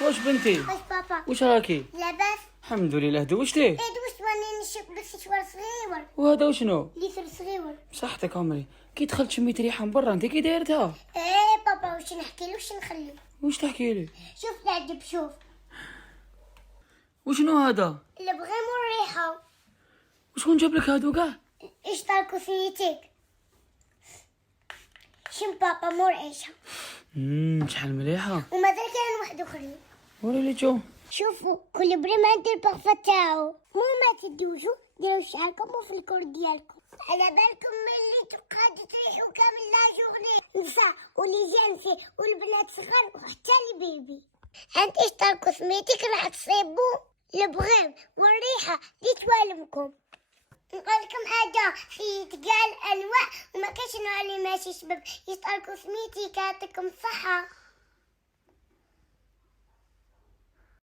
واش بنتي؟ واش بابا؟ واش راكي؟ لاباس؟ الحمد لله. دوشتيه؟ ايه دوشت وانا نشرب بس شوار صغيور. وهذا وشنو؟ ليتر صغيور. بصحتك عمري. كي دخلت شميت ريحه من برا، انت كي دايرتها؟ ايه بابا، واش نحكي له واش نخلي؟ واش تحكي لي؟ شوف العجب، شوف وشنو هذا؟ البغيم والريحه. وشكون جاب لك هادو كاع؟ ايش تاع كوسيتك؟ شم بابا مرعشه. شحال مليحه. ومازال كاين واحد اخرين. وريني تشوف. شوفوا كل بريم عنده البغفة تاعو. مو ما تدوزو ديروا شعركم وفي الكور ديالكم. على بالكم ملي تبقى تريحوا كامل لا جورني. نساء ولي جانسي والبنات صغار وحتى البيبي. عند اشتر كوسميتيك راح تصيبوا البغيم والريحه اللي توالمكم. نقول لكم حاجه، في تقال انواع وما كاينش نوع اللي ماشي شباب. اشتر كوسميتيك يعطيكم الصحه.